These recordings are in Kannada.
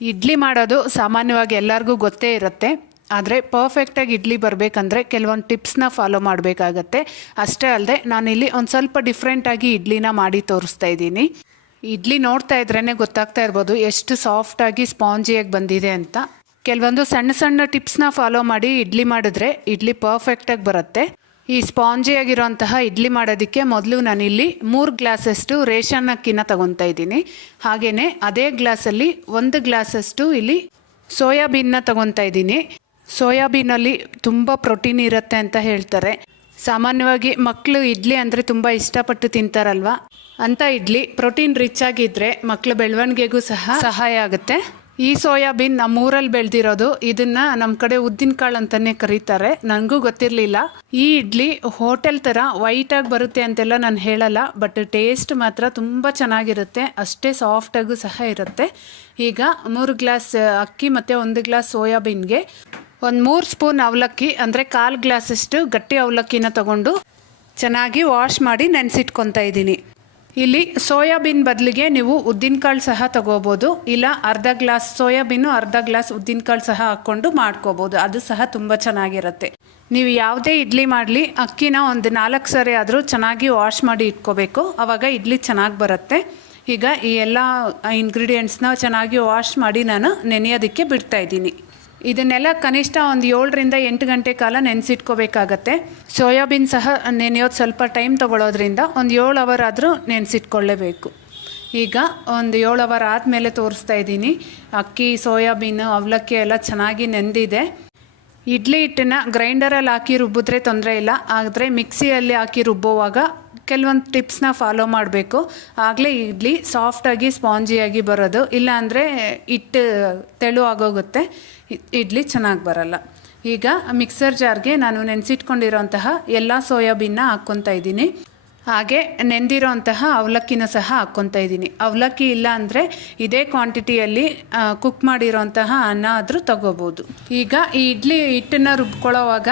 ಇಡ್ಲಿ ಮಾಡೋದು ಸಾಮಾನ್ಯವಾಗಿ ಎಲ್ಲರಿಗೂ ಗೊತ್ತೇ ಇರುತ್ತೆ. ಆದರೆ ಪರ್ಫೆಕ್ಟಾಗಿ ಇಡ್ಲಿ ಬರಬೇಕಂದ್ರೆ ಕೆಲವೊಂದು ಟಿಪ್ಸ್ನ ಫಾಲೋ ಮಾಡಬೇಕಾಗತ್ತೆ. ಅಷ್ಟೇ ಅಲ್ಲದೆ ನಾನಿಲ್ಲಿ ಒಂದು ಸ್ವಲ್ಪ ಡಿಫ್ರೆಂಟಾಗಿ ಇಡ್ಲಿನ ಮಾಡಿ ತೋರಿಸ್ತಾ ಇದ್ದೀನಿ. ಇಡ್ಲಿ ನೋಡ್ತಾ ಇದ್ರೇ ಗೊತ್ತಾಗ್ತಾ ಇರ್ಬೋದು ಎಷ್ಟು ಸಾಫ್ಟಾಗಿ ಸ್ಪಾಂಜಿಯಾಗಿ ಬಂದಿದೆ ಅಂತ. ಕೆಲವೊಂದು ಸಣ್ಣ ಸಣ್ಣ ಟಿಪ್ಸ್ನ ಫಾಲೋ ಮಾಡಿ ಇಡ್ಲಿ ಮಾಡಿದ್ರೆ ಇಡ್ಲಿ ಪರ್ಫೆಕ್ಟಾಗಿ ಬರುತ್ತೆ. ಈ ಸ್ಪಾಂಜಿಯಾಗಿರೋಂತಹ ಇಡ್ಲಿ ಮಾಡೋದಕ್ಕೆ ಮೊದಲು ನಾನಿಲ್ಲಿ 3 ಗ್ಲಾಸಷ್ಟು ರೇಷನ್ ಅಕ್ಕಿನ ತೊಗೊತಾ ಇದ್ದೀನಿ. ಹಾಗೆಯೇ ಅದೇ ಗ್ಲಾಸಲ್ಲಿ 1 ಗ್ಲಾಸಷ್ಟು ಇಲ್ಲಿ ಸೋಯಾಬೀನ್ನ ತೊಗೊತಾ ಇದ್ದೀನಿ. ಸೋಯಾಬೀನಲ್ಲಿ ತುಂಬ ಪ್ರೋಟೀನ್ ಇರುತ್ತೆ ಅಂತ ಹೇಳ್ತಾರೆ. ಸಾಮಾನ್ಯವಾಗಿ ಮಕ್ಕಳು ಇಡ್ಲಿ ಅಂದರೆ ತುಂಬ ಇಷ್ಟಪಟ್ಟು ತಿಂತಾರಲ್ವ, ಅಂಥ ಇಡ್ಲಿ ಪ್ರೋಟೀನ್ ರಿಚ್ ಆಗಿದ್ದರೆ ಮಕ್ಕಳ ಬೆಳವಣಿಗೆಗೂ ಸಹಾಯ ಆಗುತ್ತೆ. ಈ ಸೋಯಾಬೀನ್ ನಮ್ಮೂರಲ್ಲಿ ಬೆಳೆದಿರೋದು. ಇದನ್ನು ನಮ್ಮ ಕಡೆ ಉದ್ದಿನ ಕಾಳು ಅಂತಲೇ ಕರೀತಾರೆ. ನನಗೂ ಗೊತ್ತಿರಲಿಲ್ಲ. ಈ ಇಡ್ಲಿ ಹೋಟೆಲ್ ಥರ ವೈಟಾಗಿ ಬರುತ್ತೆ ಅಂತೆಲ್ಲ ನಾನು ಹೇಳಲ್ಲ, ಬಟ್ ಟೇಸ್ಟ್ ಮಾತ್ರ ತುಂಬ ಚೆನ್ನಾಗಿರುತ್ತೆ. ಅಷ್ಟೇ ಸಾಫ್ಟಾಗೂ ಸಹ ಇರುತ್ತೆ. ಈಗ 3 ಗ್ಲಾಸ್ ಅಕ್ಕಿ ಮತ್ತು 1 ಗ್ಲಾಸ್ ಸೋಯಾಬೀನ್ಗೆ ಒಂದು 3 ಸ್ಪೂನ್ ಅವಲಕ್ಕಿ ಅಂದರೆ 1/4 ಗ್ಲಾಸಷ್ಟು ಗಟ್ಟಿ ಅವಲಕ್ಕಿನ ತಗೊಂಡು ಚೆನ್ನಾಗಿ ವಾಶ್ ಮಾಡಿ ನೆನೆಸಿಟ್ಕೊತಾ ಇದ್ದೀನಿ. ಇಲ್ಲಿ ಸೋಯಾಬೀನ್ ಬದಲಿಗೆ ನೀವು ಉದ್ದಿನಕಾಳು ಸಹ ತಗೋಬೋದು. ಇಲ್ಲ ಅರ್ಧ ಗ್ಲಾಸ್ ಸೋಯಾಬೀನು ಅರ್ಧ ಗ್ಲಾಸ್ ಉದ್ದಿನಕಾಳು ಸಹ ಹಾಕ್ಕೊಂಡು ಮಾಡ್ಕೋಬೋದು. ಅದು ಸಹ ತುಂಬ ಚೆನ್ನಾಗಿರುತ್ತೆ. ನೀವು ಯಾವುದೇ ಇಡ್ಲಿ ಮಾಡಲಿ ಅಕ್ಕಿನ ಒಂದು 4 ಸರಿ ಆದರೂ ಚೆನ್ನಾಗಿ ವಾಶ್ ಮಾಡಿ ಇಟ್ಕೋಬೇಕು. ಆವಾಗ ಇಡ್ಲಿ ಚೆನ್ನಾಗಿ ಬರುತ್ತೆ. ಈಗ ಈ ಎಲ್ಲ ಇಂಗ್ರೀಡಿಯೆಂಟ್ಸ್ನ ಚೆನ್ನಾಗಿ ವಾಶ್ ಮಾಡಿ ನಾನು ನೆನೆಯೋದಕ್ಕೆ ಬಿಡ್ತಾ ಇದ್ದೀನಿ. ಇದನ್ನೆಲ್ಲ ಕನಿಷ್ಠ ಒಂದು 7 ರಿಂದ 8 ಗಂಟೆ ಕಾಲ ನೆನೆಸಿಟ್ಕೋಬೇಕಾಗತ್ತೆ. ಸೋಯಾಬೀನ್ ಸಹ ನೆನೆಯೋದು ಸ್ವಲ್ಪ ಟೈಮ್ ತೊಗೊಳ್ಳೋದ್ರಿಂದ ಒಂದು 7 ಅವರ್ ಆದರೂ ನೆನೆಸಿಟ್ಕೊಳ್ಳೇಬೇಕು. ಈಗ ಒಂದು 7 ಅವರ್ ಆದಮೇಲೆ ತೋರಿಸ್ತಾ ಇದ್ದೀನಿ. ಅಕ್ಕಿ, ಸೋಯಾಬೀನು, ಅವಲಕ್ಕಿ ಎಲ್ಲ ಚೆನ್ನಾಗಿ ನೆಂದಿದೆ. ಇಡ್ಲಿ ಹಿಟ್ಟನ್ನು ಗ್ರೈಂಡರಲ್ಲಿ ಹಾಕಿ ರುಬ್ಬಿದ್ರೆ ತೊಂದರೆ ಇಲ್ಲ. ಆದರೆ ಮಿಕ್ಸಿಯಲ್ಲಿ ಹಾಕಿ ರುಬ್ಬುವಾಗ ಕೆಲವೊಂದು ಟಿಪ್ಸ್ನ ಫಾಲೋ ಮಾಡಬೇಕು. ಆಗಲೇ ಇಡ್ಲಿ ಸಾಫ್ಟಾಗಿ ಸ್ಪಾಂಜಿಯಾಗಿ ಬರೋದು. ಇಲ್ಲಾಂದರೆ ಹಿಟ್ಟು ತೆಳು ಆಗೋಗುತ್ತೆ, ಇಡ್ಲಿ ಚೆನ್ನಾಗಿ ಬರಲ್ಲ. ಈಗ ಮಿಕ್ಸರ್ ಜಾರ್ಗೆ ನಾನು ನೆನೆಸಿಟ್ಕೊಂಡಿರೋಂತಹ ಎಲ್ಲ ಸೋಯಾಬೀನ್ನ ಹಾಕ್ಕೊತಾ ಇದ್ದೀನಿ. ಹಾಗೆ ನೆಂದಿರೋಂತಹ ಅವಲಕ್ಕಿನ ಸಹ ಹಾಕ್ಕೊತಾ ಇದ್ದೀನಿ. ಅವಲಕ್ಕಿ ಇಲ್ಲ ಅಂದರೆ ಇದೇ ಕ್ವಾಂಟಿಟಿಯಲ್ಲಿ ಕುಕ್ ಮಾಡಿರೋಂತಹ ಅನ್ನ ಆದರೂ ತಗೋಬೋದು. ಈಗ ಈ ಇಡ್ಲಿ ಹಿಟ್ಟನ್ನು ರುಬ್ಕೊಳ್ಳೋವಾಗ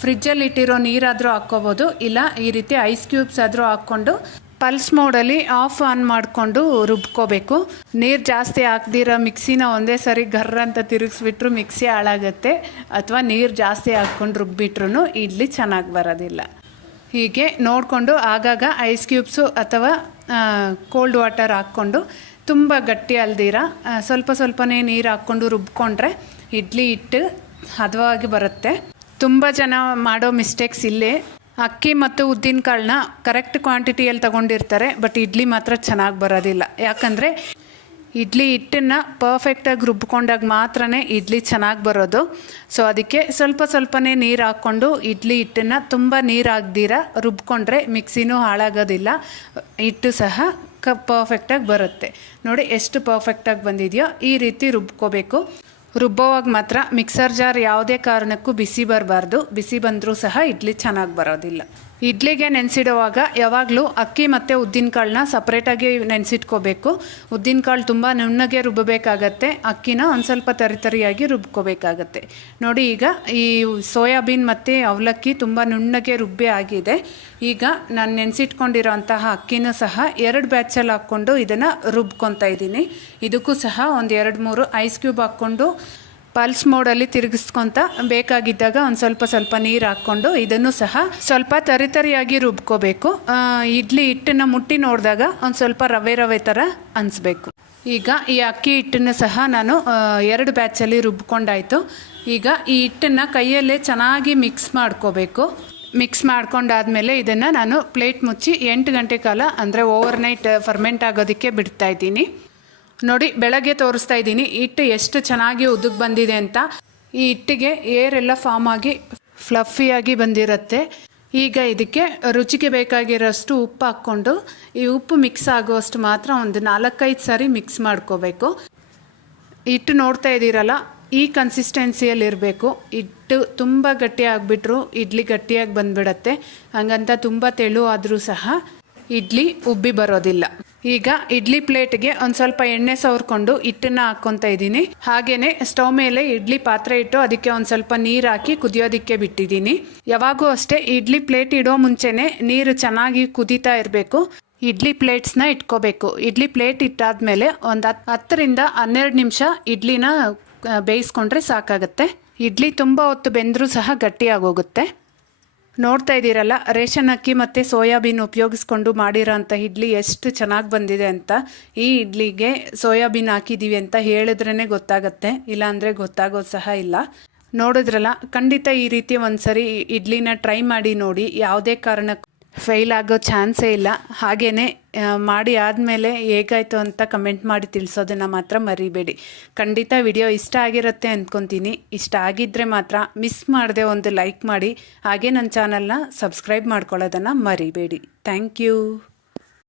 ಫ್ರಿಜ್ಜಲ್ಲಿ ಇಟ್ಟಿರೋ ನೀರಾದರೂ ಹಾಕ್ಕೋಬೋದು. ಇಲ್ಲ ಈ ರೀತಿ ಐಸ್ ಕ್ಯೂಬ್ಸ್ ಆದರೂ ಹಾಕ್ಕೊಂಡು ಪಲ್ಸ್ ಮೋಡಲ್ಲಿ ಆಫ್ ಆನ್ ಮಾಡಿಕೊಂಡು ರುಬ್ಕೋಬೇಕು. ನೀರು ಜಾಸ್ತಿ ಹಾಕ್ದಿರೋ ಮಿಕ್ಸಿನ ಒಂದೇ ಸರಿ ಗರ್ರ ಅಂತ ತಿರುಗಿಸ್ಬಿಟ್ರು ಮಿಕ್ಸಿ ಹಾಳಾಗುತ್ತೆ. ಅಥವಾ ನೀರು ಜಾಸ್ತಿ ಹಾಕ್ಕೊಂಡು ರುಬ್ಬಿಟ್ರು ಇಡ್ಲಿ ಚೆನ್ನಾಗಿ ಬರೋದಿಲ್ಲ. ಹೀಗೆ ನೋಡಿಕೊಂಡು ಆಗಾಗ ಐಸ್ ಕ್ಯೂಬ್ಸು ಅಥವಾ ಕೋಲ್ಡ್ ವಾಟರ್ ಹಾಕ್ಕೊಂಡು ತುಂಬ ಗಟ್ಟಿ ಅಲ್ದಿರ ಸ್ವಲ್ಪ ಸ್ವಲ್ಪನೇ ನೀರು ಹಾಕ್ಕೊಂಡು ರುಬ್ಕೊಂಡ್ರೆ ಇಡ್ಲಿ ಹಿಟ್ಟು ಹದವಾಗಿ ಬರುತ್ತೆ. ತುಂಬ ಜನ ಮಾಡೋ ಮಿಸ್ಟೇಕ್ಸ್ ಇಲ್ಲೇ. ಅಕ್ಕಿ ಮತ್ತು ಉದ್ದಿನ ಕಾಳನ್ನ ಕರೆಕ್ಟ್ ಕ್ವಾಂಟಿಟಿಯಲ್ಲಿ ತೊಗೊಂಡಿರ್ತಾರೆ, ಬಟ್ ಇಡ್ಲಿ ಮಾತ್ರ ಚೆನ್ನಾಗಿ ಬರೋದಿಲ್ಲ. ಯಾಕಂದರೆ ಇಡ್ಲಿ ಹಿಟ್ಟನ್ನು ಪರ್ಫೆಕ್ಟಾಗಿ ರುಬ್ಕೊಂಡಾಗ ಮಾತ್ರ ಇಡ್ಲಿ ಚೆನ್ನಾಗಿ ಬರೋದು. ಸೊ ಅದಕ್ಕೆ ಸ್ವಲ್ಪ ಸ್ವಲ್ಪನೇ ನೀರು ಹಾಕ್ಕೊಂಡು ಇಡ್ಲಿ ಹಿಟ್ಟನ್ನು ತುಂಬ ನೀರು ಹಾಕ್ದಿರ ರುಬ್ಕೊಂಡ್ರೆ ಮಿಕ್ಸಿನೂ ಹಾಳಾಗೋದಿಲ್ಲ, ಹಿಟ್ಟು ಸಹ ಪರ್ಫೆಕ್ಟಾಗಿ ಬರುತ್ತೆ. ನೋಡಿ ಎಷ್ಟು ಪರ್ಫೆಕ್ಟಾಗಿ ಬಂದಿದೆಯೋ ಈ ರೀತಿ ರುಬ್ಕೋಬೇಕು. ರುಬ್ಬೋವಾಗ ಮಾತ್ರ ಮಿಕ್ಸರ್ ಜಾರ್ ಯಾವುದೇ ಕಾರಣಕ್ಕೂ ಬಿಸಿ ಬರಬಾರ್ದು. ಬಿಸಿ ಬಂದರೂ ಸಹ ಇಡ್ಲಿ ಚೆನ್ನಾಗಿ ಬರೋದಿಲ್ಲ. ಇಡ್ಲಿಗೆ ನೆನೆಸಿಡುವಾಗ ಯಾವಾಗಲೂ ಅಕ್ಕಿ ಮತ್ತು ಉದ್ದಿನಕಾಳನ್ನ ಸಪ್ರೇಟಾಗಿ ನೆನೆಸಿಟ್ಕೋಬೇಕು. ಉದ್ದಿನಕಾಳು ತುಂಬ ನುಣ್ಣಗೆ ರುಬ್ಬಬೇಕಾಗತ್ತೆ, ಅಕ್ಕಿನ ಒಂದು ಸ್ವಲ್ಪ ತರಿಯಾಗಿ ರುಬ್ಕೋಬೇಕಾಗತ್ತೆ. ನೋಡಿ ಈಗ ಈ ಸೋಯಾಬೀನ್ ಮತ್ತು ಅವಲಕ್ಕಿ ತುಂಬ ನುಣ್ಣಗೆ ರುಬ್ಬಿ ಆಗಿದೆ. ಈಗ ನಾನು ನೆನೆಸಿಟ್ಕೊಂಡಿರೋಂತಹ ಅಕ್ಕಿನೂ ಸಹ 2 ಬ್ಯಾಚಲ್ಲಿ ಹಾಕ್ಕೊಂಡು ಇದನ್ನು ರುಬ್ಕೊತಾ ಇದ್ದೀನಿ. ಇದಕ್ಕೂ ಸಹ ಒಂದು 2-3 ಐಸ್ ಕ್ಯೂಬ್ ಹಾಕ್ಕೊಂಡು ಪಲ್ಸ್ ಮೋಡಲ್ಲಿ ತಿರುಗಿಸ್ಕೊತ ಬೇಕಾಗಿದ್ದಾಗ ಒಂದು ಸ್ವಲ್ಪ ನೀರು ಹಾಕ್ಕೊಂಡು ಇದನ್ನು ಸಹ ಸ್ವಲ್ಪ ತರಿಯಾಗಿ ರುಬ್ಕೋಬೇಕು. ಇಡ್ಲಿ ಹಿಟ್ಟನ್ನು ಮುಟ್ಟಿ ನೋಡಿದಾಗ ಒಂದು ಸ್ವಲ್ಪ ರವೆ ಥರ ಅನಿಸ್ಬೇಕು. ಈಗ ಈ ಅಕ್ಕಿ ಹಿಟ್ಟನ್ನು ಸಹ ನಾನು 2 ಬ್ಯಾಚಲ್ಲಿ ರುಬ್ಕೊಂಡಾಯಿತು. ಈಗ ಈ ಹಿಟ್ಟನ್ನು ಕೈಯಲ್ಲೇ ಚೆನ್ನಾಗಿ ಮಿಕ್ಸ್ ಮಾಡ್ಕೋಬೇಕು. ಮಿಕ್ಸ್ ಮಾಡ್ಕೊಂಡಾದಮೇಲೆ ಇದನ್ನು ನಾನು ಪ್ಲೇಟ್ ಮುಚ್ಚಿ 8 ಗಂಟೆ ಕಾಲ ಅಂದರೆ ಓವರ್ನೈಟ್ ಫರ್ಮೆಂಟ್ ಆಗೋದಕ್ಕೆ ಬಿಡ್ತಾ ಇದ್ದೀನಿ. ನೋಡಿ ಬೆಳಗ್ಗೆ ತೋರಿಸ್ತಾ ಇದ್ದೀನಿ ಹಿಟ್ಟು ಎಷ್ಟು ಚೆನ್ನಾಗಿ ಉದ್ದಕ್ಕೆ ಬಂದಿದೆ ಅಂತ. ಈ ಹಿಟ್ಟಿಗೆ ಏರೆಲ್ಲ ಫಾರ್ಮ್ ಆಗಿ ಫ್ಲಫಿಯಾಗಿ ಬಂದಿರುತ್ತೆ. ಈಗ ಇದಕ್ಕೆ ರುಚಿಗೆ ಬೇಕಾಗಿರೋಷ್ಟು ಉಪ್ಪು ಹಾಕ್ಕೊಂಡು ಈ ಉಪ್ಪು ಮಿಕ್ಸ್ ಆಗುವಷ್ಟು ಮಾತ್ರ ಒಂದು 4-5 ಸಾರಿ ಮಿಕ್ಸ್ ಮಾಡ್ಕೋಬೇಕು. ಹಿಟ್ಟು ನೋಡ್ತಾ ಇದ್ದೀರಲ್ಲ, ಈ ಕನ್ಸಿಸ್ಟೆನ್ಸಿಯಲ್ಲಿ ಇರಬೇಕು. ಹಿಟ್ಟು ತುಂಬ ಗಟ್ಟಿ ಆಗಿಬಿಟ್ರು ಇಡ್ಲಿ ಗಟ್ಟಿಯಾಗಿ ಬಂದುಬಿಡತ್ತೆ. ಹಾಗಂತ ತುಂಬ ತೆಳು ಆದರೂ ಸಹ ಇಡ್ಲಿ ಉಬ್ಬಿ ಬರೋದಿಲ್ಲ. ಈಗ ಇಡ್ಲಿ ಪ್ಲೇಟ್ಗೆ ಒಂದು ಸ್ವಲ್ಪ ಎಣ್ಣೆ ಸವರ್ಕೊಂಡು ಹಿಟ್ಟನ್ನು ಹಾಕ್ಕೊತಾ ಇದ್ದೀನಿ. ಹಾಗೆಯೇ ಸ್ಟವ್ ಮೇಲೆ ಇಡ್ಲಿ ಪಾತ್ರೆ ಇಟ್ಟು ಅದಕ್ಕೆ ಒಂದು ಸ್ವಲ್ಪ ನೀರು ಹಾಕಿ ಕುದಿಯೋದಕ್ಕೆ ಬಿಟ್ಟಿದ್ದೀನಿ. ಯಾವಾಗೂ ಅಷ್ಟೇ ಇಡ್ಲಿ ಪ್ಲೇಟ್ ಇಡೋ ಮುಂಚೆನೇ ನೀರು ಚೆನ್ನಾಗಿ ಕುದೀತಾ ಇರಬೇಕು. ಇಡ್ಲಿ ಪ್ಲೇಟ್ಸ್ನ ಇಟ್ಕೋಬೇಕು. ಇಡ್ಲಿ ಪ್ಲೇಟ್ ಇಟ್ಟಾದಮೇಲೆ ಒಂದು 10 ರಿಂದ 12 ನಿಮಿಷ ಇಡ್ಲಿನ ಬೇಯಿಸ್ಕೊಂಡ್ರೆ ಸಾಕಾಗುತ್ತೆ. ಇಡ್ಲಿ ತುಂಬ ಹೊತ್ತು ಬೆಂದರೂ ಸಹ ಗಟ್ಟಿಯಾಗೋಗುತ್ತೆ. ನೋಡ್ತಾ ಇದ್ದೀರಲ್ಲ, ರೇಷನ್ ಅಕ್ಕಿ ಮತ್ತು ಸೋಯಾಬೀನ್ ಉಪಯೋಗಿಸ್ಕೊಂಡು ಮಾಡಿರೋ ಅಂಥ ಇಡ್ಲಿ ಎಷ್ಟು ಚೆನ್ನಾಗಿ ಬಂದಿದೆ ಅಂತ. ಈ ಇಡ್ಲಿಗೆ ಸೋಯಾಬೀನ್ ಹಾಕಿದ್ದೀವಿ ಅಂತ ಹೇಳಿದ್ರೇ ಗೊತ್ತಾಗುತ್ತೆ, ಇಲ್ಲಾಂದರೆ ಗೊತ್ತಾಗೋದು ಸಹ ಇಲ್ಲ. ನೋಡಿದ್ರಲ್ಲ, ಖಂಡಿತ ಈ ರೀತಿ ಒಂದ್ಸರಿ ಇಡ್ಲಿನ ಟ್ರೈ ಮಾಡಿ ನೋಡಿ, ಯಾವುದೇ ಕಾರಣಕ್ಕೂ ಫೇಲ್ ಆಗೋ ಚಾನ್ಸೇ ಇಲ್ಲ. ಹಾಗೆಯೇ ಮಾಡಿ ಆದಮೇಲೆ ಹೇಗಾಯಿತು ಅಂತ ಕಮೆಂಟ್ ಮಾಡಿ ತಿಳಿಸೋದನ್ನು ಮಾತ್ರ ಮರಿಬೇಡಿ. ಖಂಡಿತ ವಿಡಿಯೋ ಇಷ್ಟ ಆಗಿರುತ್ತೆ ಅಂದ್ಕೊತೀನಿ. ಇಷ್ಟ ಆಗಿದ್ದರೆ ಮಾತ್ರ ಮಿಸ್ ಮಾಡದೆ ಒಂದು ಲೈಕ್ ಮಾಡಿ, ಹಾಗೆ ನನ್ನ ಚಾನಲ್ನ ಸಬ್ಸ್ಕ್ರೈಬ್ ಮಾಡ್ಕೊಳ್ಳೋದನ್ನು ಮರಿಬೇಡಿ. Thank you.